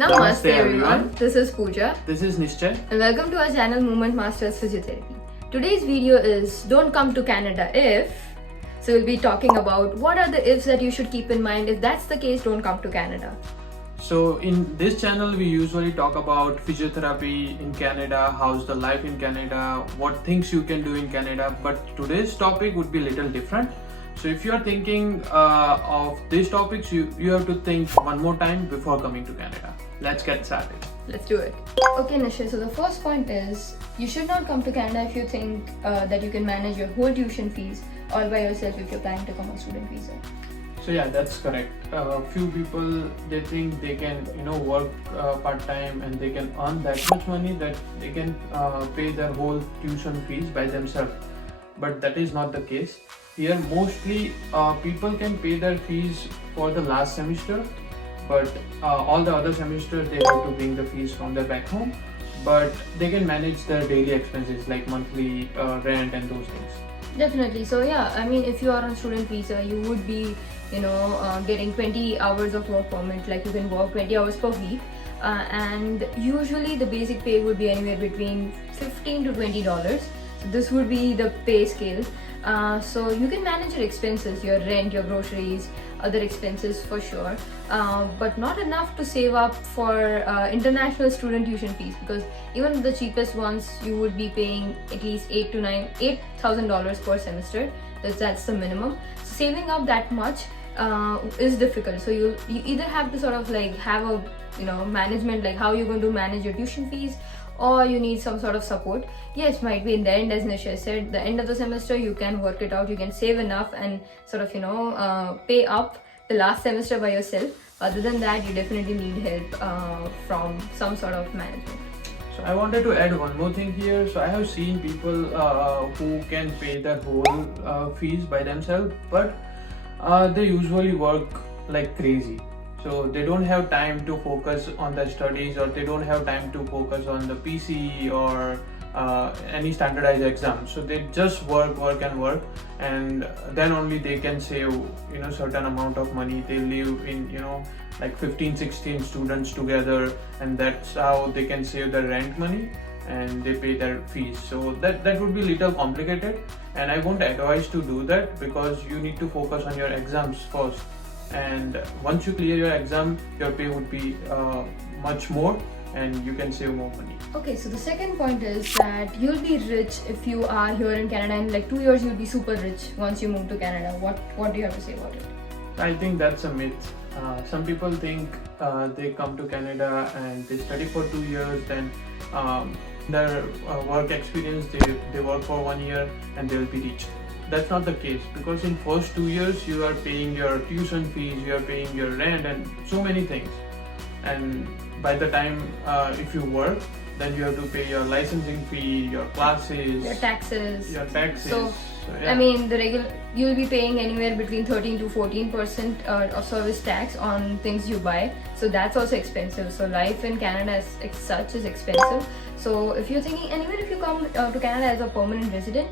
Namaste everyone, this is Pooja This is Nishchay. and welcome to our channel Movement Masters Physiotherapy. Today's video is don't come to Canada if. So we'll be talking about what are the ifs that you should keep in mind. If that's the case, don't come to Canada. So in this channel we usually talk about physiotherapy in Canada, how's the life in Canada, what things you can do in Canada, but today's topic would be a little different. So if you are thinking of these topics, you have to think one more time before coming to Canada. Let's get started. Let's do it. Okay, Nisha, so the first point is you should not come to Canada if you think that you can manage your whole tuition fees all by yourself if you're planning to come on student visa. So yeah, that's correct. Few people, they think they can work part-time and they can earn that much money that they can pay their whole tuition fees by themselves, but that is not the case. Here mostly people can pay their fees for the last semester, but all the other semesters they have to bring the fees from their back home, but they can manage their daily expenses like monthly rent and those things. Definitely. So yeah, I mean, if you are on student visa, you would be getting 20 hours of work permit, like you can work 20 hours per week, and usually the basic pay would be anywhere between $15 to $20. So this would be the pay scale. So you can manage your expenses, your rent, your groceries, other expenses for sure, but not enough to save up for international student tuition fees, because even the cheapest ones you would be paying at least $8,000 per semester. That's the minimum. So saving up that much is difficult. So you either have to sort of like have a management, like how you're going to manage your tuition fees, or you need some sort of support. Yes, might be in the end, as Nisha said, the end of the semester you can work it out, you can save enough and sort of pay up the last semester by yourself. Other than that, you definitely need help from some sort of management. So I wanted to add one more thing here. So I have seen people who can pay their whole fees by themselves, but they usually work like crazy. So they don't have time to focus on their studies, or they don't have time to focus on the PC or any standardized exam. So they just work, and then only they can save certain amount of money. They live in like 15-16 students together, and that's how they can save their rent money and they pay their fees. So that would be little complicated, and I won't advise to do that, because you need to focus on your exams first. And once you clear your exam, your pay would be much more and you can save more money. Okay, so the second point is that you'll be rich if you are here in Canada. In like 2 years, you'll be super rich once you move to Canada. What do you have to say about it? I think that's a myth. Some people think they come to Canada and they study for 2 years, then their work experience, they work for 1 year and they will be rich. That's not the case, because in first 2 years you are paying your tuition fees, you are paying your rent and so many things, and by the time if you work, then you have to pay your licensing fee, your classes, Your taxes. So yeah. I mean, you'll be paying anywhere between 13 to 14% of service tax on things you buy. So that's also expensive. So life in Canada as such is expensive. So if you're thinking, and even if you come to Canada as a permanent resident,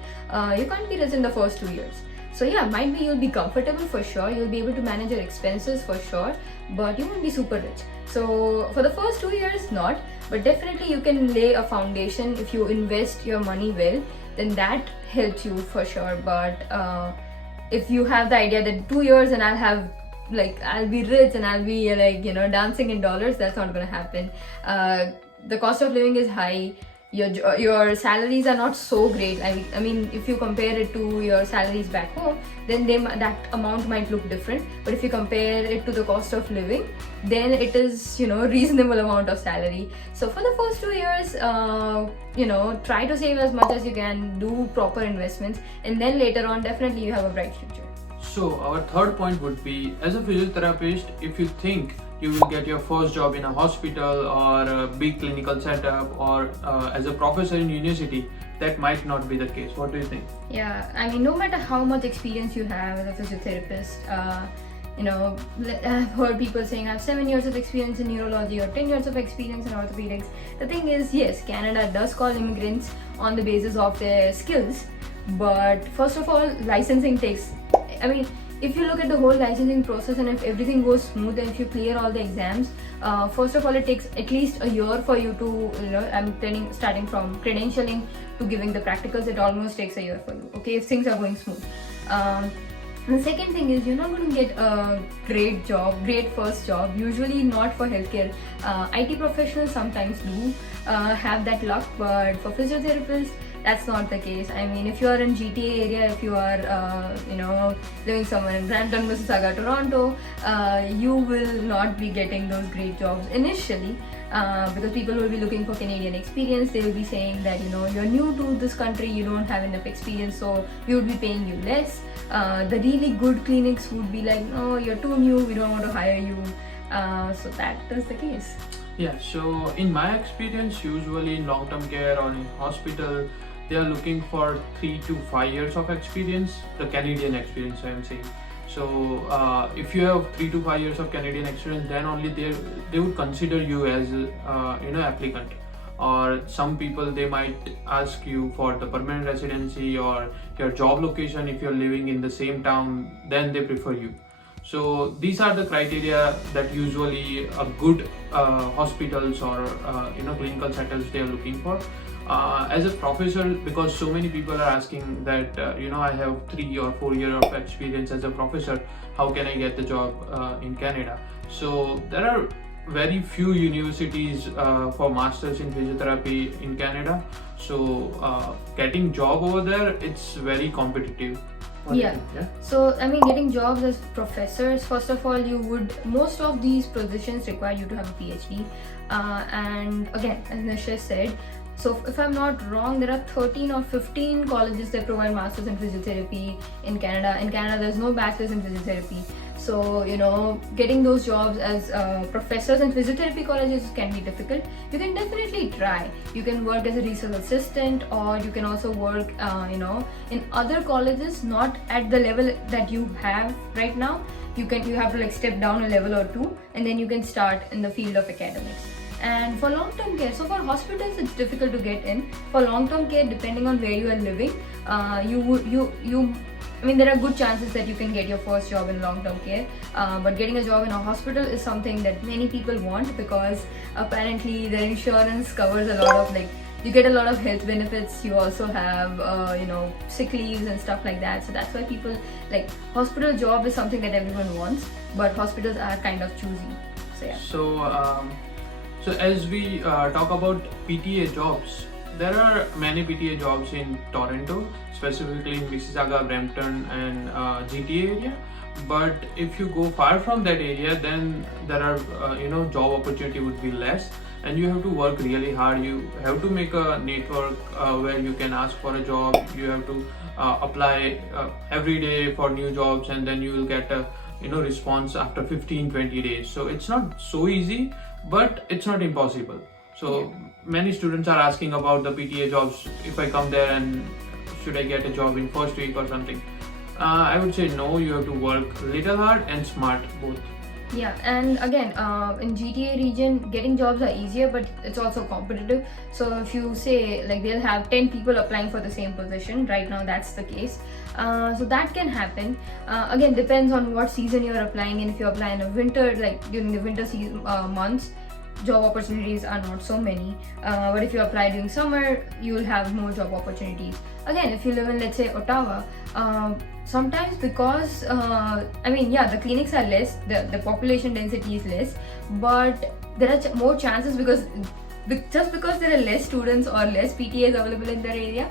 you can't be rich in the first 2 years. So yeah, might be you'll be comfortable for sure, you'll be able to manage your expenses for sure, but you won't be super rich. So for the first 2 years, not, but definitely you can lay a foundation if you invest your money well, then that helps you for sure. But if you have the idea that 2 years and I'll be rich and I'll be dancing in dollars, that's not gonna happen. The cost of living is high. Your salaries are not so great. I mean, if you compare it to your salaries back home, then that amount might look different. But if you compare it to the cost of living, then it is reasonable amount of salary. So for the first 2 years, try to save as much as you can, do proper investments, and then later on, definitely you have a bright future. So our third point would be, as a physiotherapist, if you think you will get your first job in a hospital or a big clinical setup, or as a professor in university, that might not be the case. What do you think? Yeah, I mean, no matter how much experience you have as a physiotherapist, I've heard people saying I have 7 years of experience in neurology or 10 years of experience in orthopedics. The thing is, yes, Canada does call immigrants on the basis of their skills, but first of all, licensing takes, if you look at the whole licensing process and if everything goes smooth and if you clear all the exams, first of all, it takes at least a year for you to, I'm telling, starting from credentialing to giving the practicals, it almost takes a year for you, okay, if things are going smooth. The second thing is, you're not going to get a great job, great first job, usually not for healthcare. IT professionals sometimes do have that luck, but for physiotherapists, that's not the case. I mean, if you are in GTA area, if you are, living somewhere in Brampton, Mississauga, Toronto, you will not be getting those great jobs initially. Because people will be looking for Canadian experience. They will be saying that, you're new to this country, you don't have enough experience, so we would be paying you less. The really good clinics would be like, no, you're too new, we don't want to hire you. So that is the case. Yeah, so in my experience, usually in long-term care or in hospital, they are looking for 3 to 5 years of experience, the Canadian experience I am saying. So if you have 3 to 5 years of Canadian experience, then only they would consider you as applicant. Or some people, they might ask you for the permanent residency or your job location. If you're living in the same town, then they prefer you. So these are the criteria that usually a good hospitals or clinical settles they are looking for. As a professor, because so many people are asking that I have 3 or 4 years of experience as a professor, how can I get the job in Canada? So there are very few universities for masters in physiotherapy in Canada. So getting job over there, it's very competitive. Yeah. So I mean, getting jobs as professors, first of all, most of these positions require you to have a PhD. And again, as Nisha said, so if I'm not wrong, there are 13 or 15 colleges that provide masters in physiotherapy in Canada. In Canada, there's no bachelor's in physiotherapy. So, getting those jobs as professors in physiotherapy colleges can be difficult. You can definitely try. You can work as a research assistant, or you can also work, in other colleges, not at the level that you have right now. You have to step down a level or two, and then you can start in the field of academics. And for long-term care, so for hospitals, it's difficult to get in. For long-term care, depending on where you are living, there are good chances that you can get your first job in long-term care, but getting a job in a hospital is something that many people want, because apparently the insurance covers a lot of, you get a lot of health benefits. You also have, sick leaves and stuff like that. So that's why people, hospital job is something that everyone wants, but hospitals are kind of choosy. So yeah. So as we talk about PTA jobs, there are many PTA jobs in Toronto, specifically in Mississauga, Brampton and GTA area. But if you go far from that area, then there are job opportunity would be less, and you have to work really hard. You have to make a network where you can ask for a job. You have to apply every day for new jobs, and then you will get a response after 15-20 days. So it's not so easy, but it's not impossible. So many students are asking about the PTA jobs. If I come there, and should I get a job in first week or something? I would say no, you have to work little hard and smart both. Yeah, and again, in GTA region, getting jobs are easier, but it's also competitive. So if you say they'll have 10 people applying for the same position, right now that's the case. So that can happen. Again, depends on what season you're applying in. If you apply in a winter, during the winter season months, job opportunities are not so many. But if you apply during summer, you will have more job opportunities. Again, if you live in, let's say, Ottawa, sometimes because the clinics are less, the population density is less, but there are more chances, because just because there are less students or less PTAs available in that area,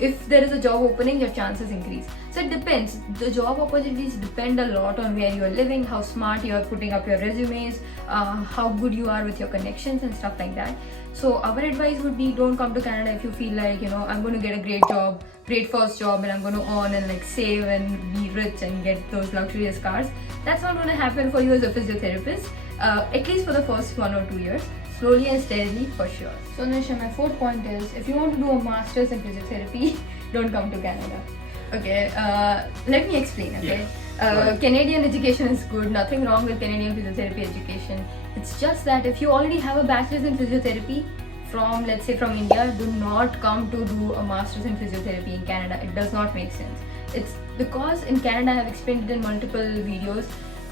if there is a job opening, your chances increase. So it depends. The job opportunities depend a lot on where you are living, how smart you are putting up your resumes, how good you are with your connections and stuff like that. So our advice would be, don't come to Canada if you feel like, I'm going to get a great job, great first job, and I'm going to earn and save and be rich and get those luxurious cars. That's not going to happen for you as a physiotherapist, at least for the first 1 or 2 years. Slowly and steadily, for sure. So Nisha, my fourth point is, if you want to do a master's in physiotherapy, don't come to Canada. Okay, let me explain, okay? Canadian education is good, nothing wrong with Canadian physiotherapy education. It's just that if you already have a bachelor's in physiotherapy from, let's say, from India, do not come to do a master's in physiotherapy in Canada. It does not make sense. It's because in Canada, I have explained it in multiple videos,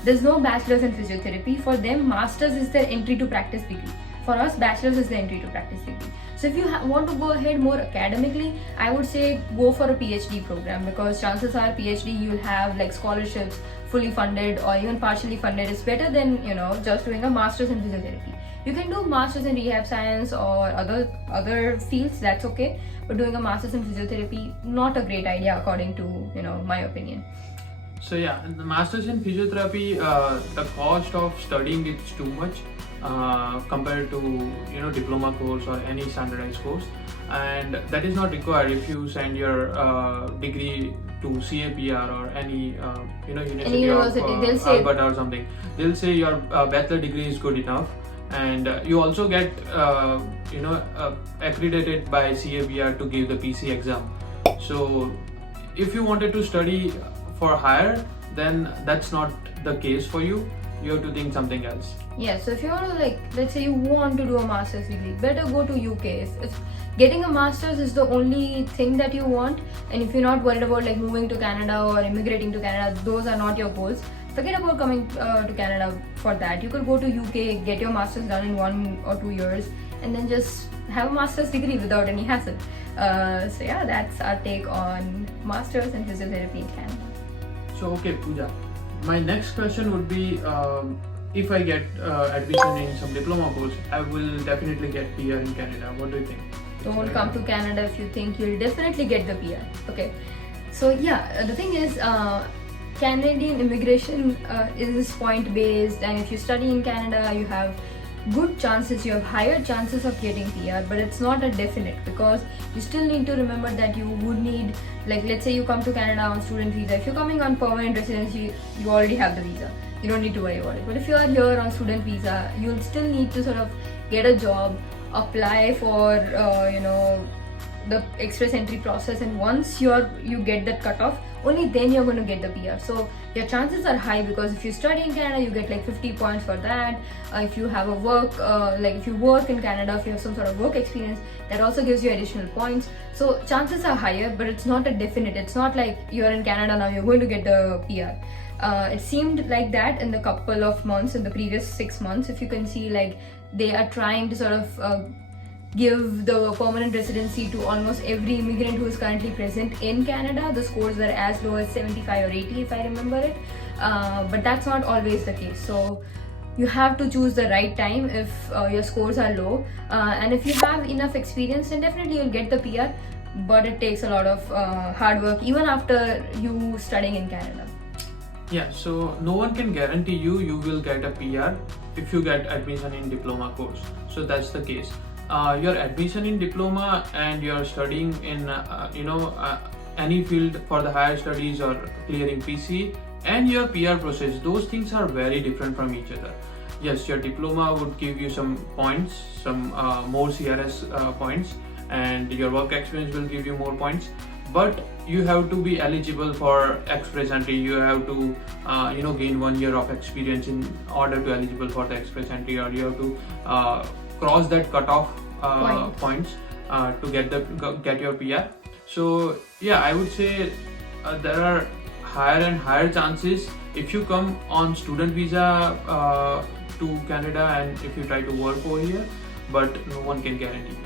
there's no bachelor's in physiotherapy. For them, master's is their entry to practice degree. For us, bachelor's is the entry to practice degree. So if you want to go ahead more academically, I would say go for a PhD program, because chances are PhD you'll have like scholarships, fully funded or even partially funded. It's better than just doing a master's in physiotherapy. You can do masters in rehab science or other fields, that's okay, but doing a master's in physiotherapy, not a great idea according to my opinion. So yeah, the masters in physiotherapy, the cost of studying it's too much compared to diploma course or any standardized course, and that is not required if you send your degree to CAPR or any university of they'll say Alberta or something. They'll say your bachelor degree is good enough, and you also get accredited by CAPR to give the PC exam. So if you wanted to study for higher, then that's not the case for you. You have to think something else. Yeah, so if you want to let's say you want to do a master's degree, better go to UK. If getting a master's is the only thing that you want, and if you're not worried about moving to Canada or immigrating to Canada, those are not your goals, forget about coming to Canada for that. You could go to UK, get your master's done in 1 or 2 years, and then just have a master's degree without any hassle. So yeah, that's our take on masters in physiotherapy in Canada. So okay, Pooja, my next question would be, if I get admission in some diploma course, I will definitely get PR in Canada. What do you think? Don't come to Canada if you think you'll definitely get the PR. Okay, so yeah, the thing is, Canadian immigration is point based, and if you study in Canada, you have good chances, you have higher chances of getting PR, but it's not a definite, because you still need to remember that you would need, let's say you come to Canada on student visa. If you're coming on permanent residency, you already have the visa, you don't need to worry about it. But if you are here on student visa, you'll still need to sort of get a job, apply for the express entry process, and once you get that cutoff, only then you're going to get the PR. So your chances are high, because if you study in Canada, you get 50 points for that. If you have a work, if you work in Canada, if you have some sort of work experience, that also gives you additional points. So chances are higher, but it's not a definite. It's not like you're in Canada now, you're going to get the PR. It seemed like that in the couple of months, in the previous 6 months. If you can see, they are trying to sort of give the permanent residency to almost every immigrant who is currently present in Canada. The scores were as low as 75 or 80 if I remember it, but that's not always the case. So you have to choose the right time if your scores are low, and if you have enough experience, then definitely you'll get the PR, but it takes a lot of hard work even after you studying in Canada. Yeah, so no one can guarantee you will get a PR if you get admission in diploma course. So that's the case. Your admission in diploma and you're studying in any field for the higher studies or clearing PC, and your PR process, those things are very different from each other. Yes, your diploma would give you some points, some more CRS points, and your work experience will give you more points, but you have to be eligible for express entry. You have to gain 1 year of experience in order to eligible for the express entry, or you have to cross that cutoff points to get your PR. So yeah, I would say there are higher and higher chances if you come on student visa to Canada, and if you try to work over here, but no one can guarantee you.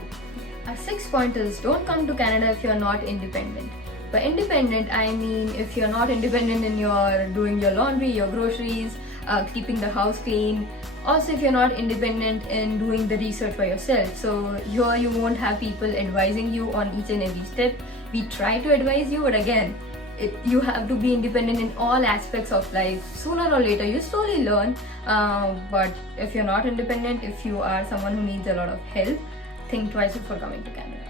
Our 6th point is, don't come to Canada if you're not independent. By independent, I mean if you're not independent in your doing your laundry, your groceries, keeping the house clean. Also, if you're not independent in doing the research by yourself. So here you won't have people advising you on each and every step. We try to advise you, but again, you have to be independent in all aspects of life. Sooner or later, you slowly learn. But if you're not independent, if you are someone who needs a lot of help, think twice before coming to Canada.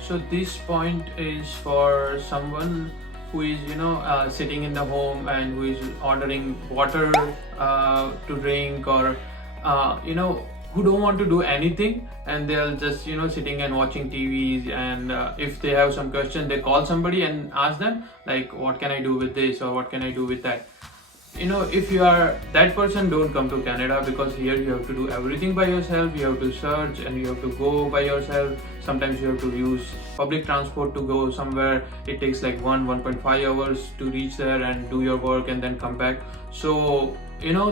So this point is for someone who is sitting in the home and who is ordering water to drink, or who don't want to do anything, and they'll just sitting and watching TVs, and if they have some question, they call somebody and ask them what can I do with this, or what can I do with that. if you are that person, don't come to Canada, because here you have to do everything by yourself. You have to search and you have to go by yourself. Sometimes you have to use public transport to go somewhere. It takes like 1.5 hours to reach there and do your work and then come back. So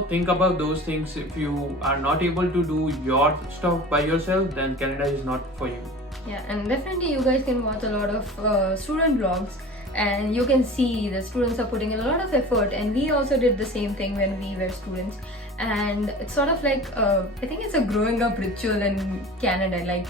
think about those things. If you are not able to do your stuff by yourself, then Canada is not for you. Yeah, and definitely you guys can watch a lot of student vlogs, and you can see the students are putting in a lot of effort, and we also did the same thing when we were students. And it's sort of like I think it's a growing up ritual in Canada, like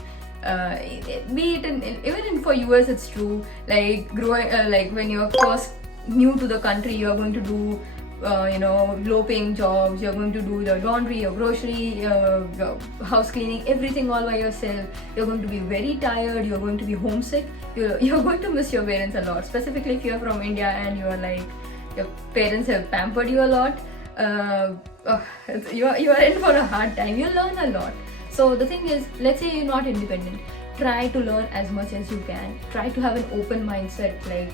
be it even for US it's true, like growing like when you're first new to the country, you're going to do low paying jobs, you're going to do the laundry, your grocery, your house cleaning, everything all by yourself. You're going to be very tired, you're going to be homesick, you're going to miss your parents a lot, specifically if you're from India and you're like, your parents have pampered you a lot. You are in for a hard time. You learn a lot. So the thing is, let's say you're not independent, try to learn as much as you can. Try to have an open mindset, like,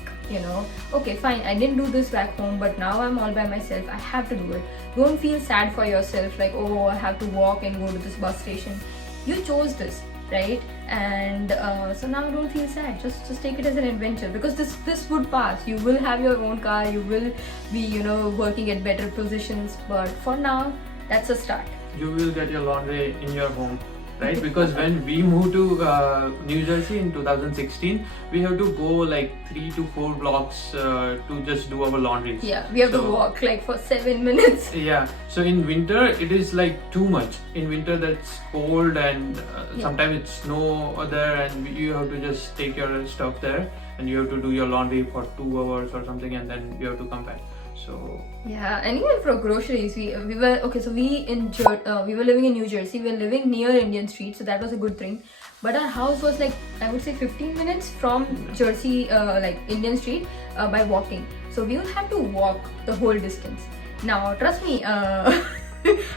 okay, fine, I didn't do this back home, but now I'm all by myself, I have to do it. Don't feel sad for yourself, like, oh, I have to walk and go to this bus station. You chose this, right? And so now don't feel sad, just take it as an adventure, because this would pass. You will have your own car, you will be working at better positions, but for now, that's a start. You will get your laundry in your home, right? Because when we moved to New Jersey in 2016, we have to go like 3 to 4 blocks to just do our laundries. Yeah, we have to walk like for 7 minutes. Yeah, so in winter it is like too much. In winter that's cold, and sometimes it's snow there, and you have to just take your stuff there, and you have to do your laundry for 2 hours or something, and then you have to come back. So yeah, and even for groceries, we were okay. So we were living in New Jersey. We were living near Indian Street, so that was a good thing. But our house was like, I would say 15 minutes from Jersey, like Indian Street, by walking. So we would have to walk the whole distance. Now, trust me, I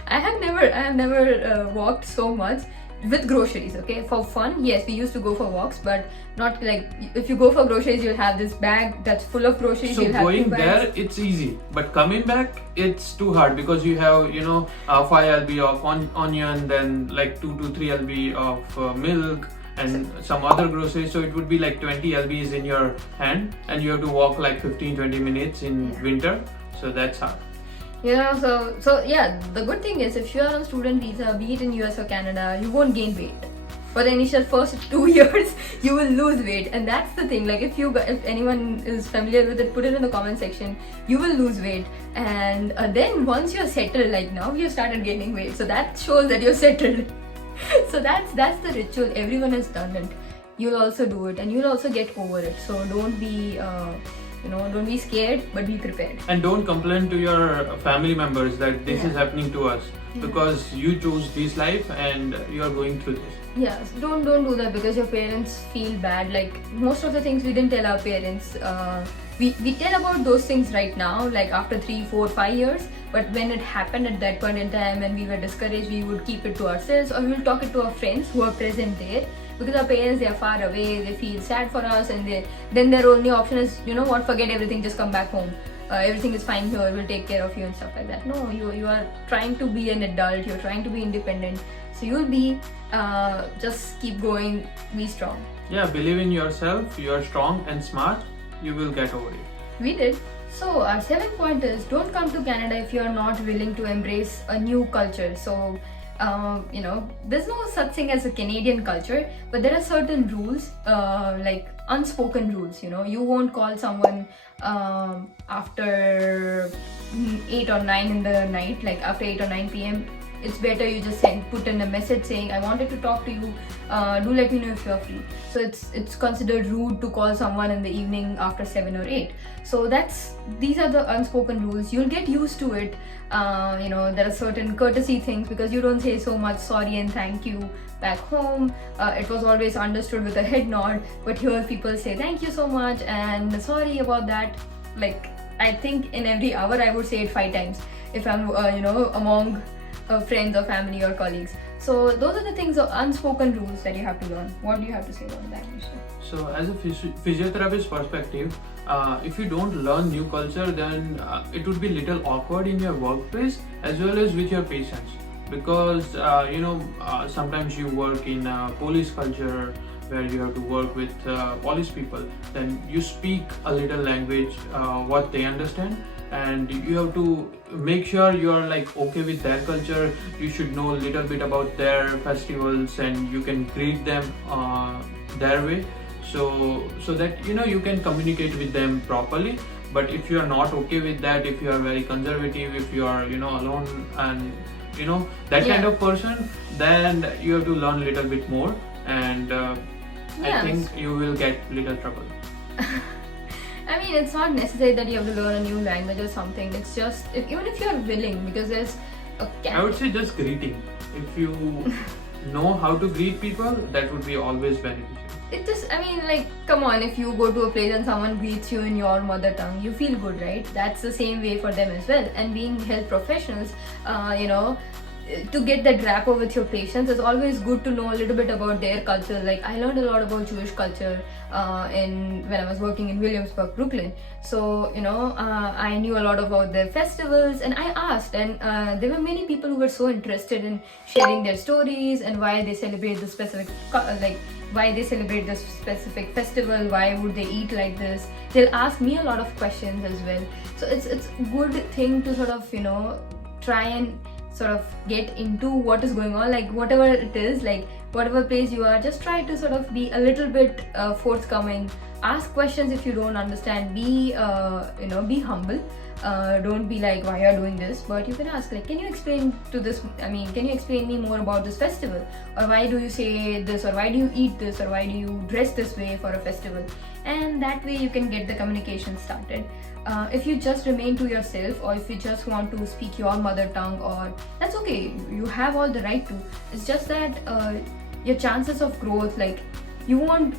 have never walked so much with groceries. Okay, for fun, yes, we used to go for walks, but not like, if you go for groceries, you'll have this bag that's full of groceries. So you'll have going 2 bags. there, it's easy, but coming back, it's too hard, because you have 5 lb of onion, then like 2 to 3 lb of milk, and some other groceries. So it would be like 20 lbs in your hand, and you have to walk like 15-20 minutes in winter. So that's hard. So yeah, the good thing is, if you are on student visa, be it in US or Canada, you won't gain weight. For the initial first 2 years, you will lose weight, and that's the thing. Like, if anyone is familiar with it, put it in the comment section. You will lose weight, and then once you're settled, like now you started gaining weight, so that shows that you're settled. So that's the ritual. Everyone has done it. You'll also do it, and you'll also get over it. So don't be don't be scared, but be prepared. And don't complain to your family members that this is happening to us, because you chose this life and you are going through this. Yes, don't do that, because your parents feel bad. Like, most of the things we didn't tell our parents. We tell about those things right now, like after 3, 4, 5 years. But when it happened at that point in time and we were discouraged, we would keep it to ourselves, or we will talk it to our friends who are present there. Because our parents, they are far away, they feel sad for us, and then their only option is, forget everything, just come back home. Everything is fine here, we'll take care of you and stuff like that. No, you are trying to be an adult, you're trying to be independent. So you'll be, just keep going, be strong. Yeah, believe in yourself, you are strong and smart, you will get over it. We did. So our 7th point is, don't come to Canada if you are not willing to embrace a new culture. So there's no such thing as a Canadian culture, but there are certain rules, like unspoken rules. You won't call someone after 8 or 9 in the night, like after 8 or 9 p.m. It's better you just put in a message saying, I wanted to talk to you, do let me know if you're free. So it's considered rude to call someone in the evening after 7 or 8. So these are the unspoken rules. You'll get used to it. There are certain courtesy things, because you don't say so much sorry and thank you back home. It was always understood with a head nod, but here people say thank you so much and sorry about that. Like, I think in every hour I would say it 5 times if I'm among friends or family or colleagues. So those are the things, of unspoken rules that you have to learn. What do you have to say about that, Vishnu? So as a physiotherapist perspective, if you don't learn new culture, then it would be little awkward in your workplace as well as with your patients, because sometimes you work in police culture where you have to work with police people. Then you speak a little language what they understand, and you have to make sure you're like okay with their culture. You should know a little bit about their festivals and you can greet them their way, so that you can communicate with them properly. But if you are not okay with that, if you are very conservative, if you are alone and that kind of person, then you have to learn a little bit more, and I think you will get little trouble. I mean, it's not necessary that you have to learn a new language or something. It's just even if you're willing, because there's I would say just greeting. If you know how to greet people, that would be always beneficial. It just, I mean, like, come on, if you go to a place and someone greets you in your mother tongue, you feel good, right? That's the same way for them as well. And being health professionals, to get that rapport with your patients, it's always good to know a little bit about their culture. Like, I learned a lot about Jewish culture when I was working in Williamsburg, Brooklyn. So, I knew a lot about their festivals, and I asked, and there were many people who were so interested in sharing their stories and why they celebrate the specific, why they celebrate this specific festival, why would they eat like this. They'll ask me a lot of questions as well. So it's a good thing to sort of try and sort of get into what is going on, like whatever it is, like whatever place you are, just try to sort of be a little bit forthcoming. Ask questions if you don't understand. Be humble. Don't be like, why are you doing this? But you can ask, like, can you explain me more about this festival? Or why do you say this? Or why do you eat this? Or why do you dress this way for a festival? And that way you can get the communication started. If you just remain to yourself, or if you just want to speak your mother tongue, or that's okay, you have all the right to. It's just that your chances of growth, like, you won't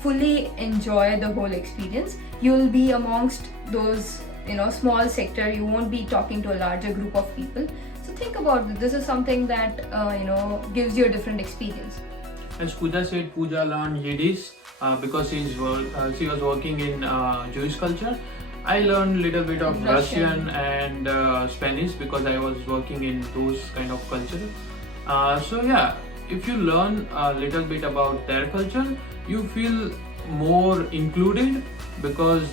fully enjoy the whole experience. You'll be amongst those small sector. You won't be talking to a larger group of people. So think about it. This is something that gives you a different experience. As Pooja said, Pooja learned Yiddish because she was working in Jewish culture. I learned a little bit of Russian and Spanish because I was working in those kind of culture. So yeah, if you learn a little bit about their culture, you feel more included, because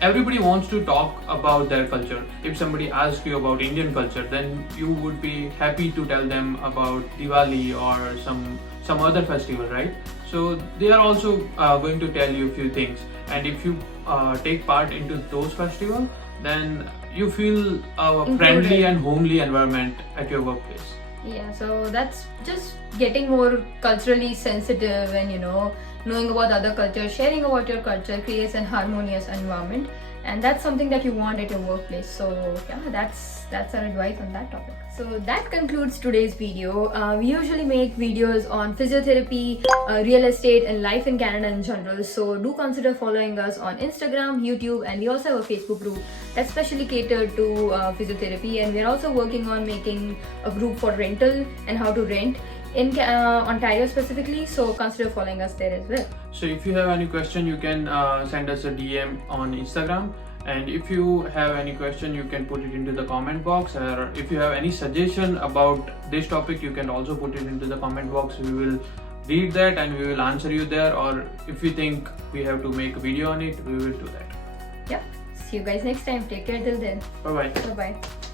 everybody wants to talk about their culture. If somebody asks you about Indian culture, then you would be happy to tell them about Diwali or some other festival, right? So they are also going to tell you a few things, and if you take part into those festivals, then you feel a friendly and homely environment at your workplace. Yeah, so that's just getting more culturally sensitive, and knowing about other cultures, sharing about your culture creates an harmonious environment, and that's something that you want at your workplace. So yeah, that's our advice on that topic. So that concludes today's video. We usually make videos on physiotherapy, real estate, and life in Canada in general. So do consider following us on Instagram, YouTube, and we also have a Facebook group that's specially catered to physiotherapy. And we're also working on making a group for rental and how to rent in Ontario specifically. So consider following us there as well. So if you have any question, you can send us a DM on Instagram. And if you have any question, you can put it into the comment box, or if you have any suggestion about this topic, you can also put it into the comment box. We will read that and we will answer you there, or if you think we have to make a video on it, we will do that. Yeah, see you guys next time. Take care till then. Bye bye. Bye bye.